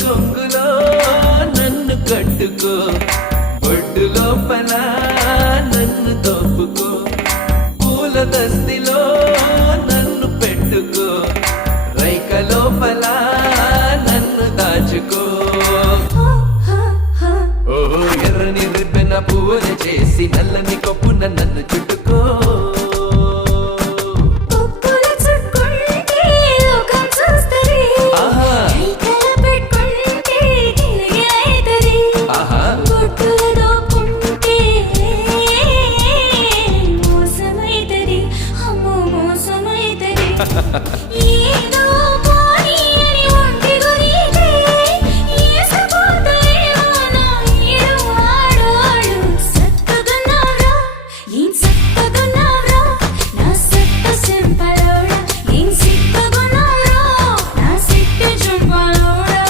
కొంగులో నన్ను కట్టుకో, ఒడ్డు లోపల నన్ను తోపుకో, పూల దస్తిలో నన్ను పెట్టుకో, రైక లోపల నన్ను దాచుకో. ఓహో ఎర్రని రిబ్బెన పువ్వులు చేసి నల్లని కొప్పున నన్ను చుట్టూ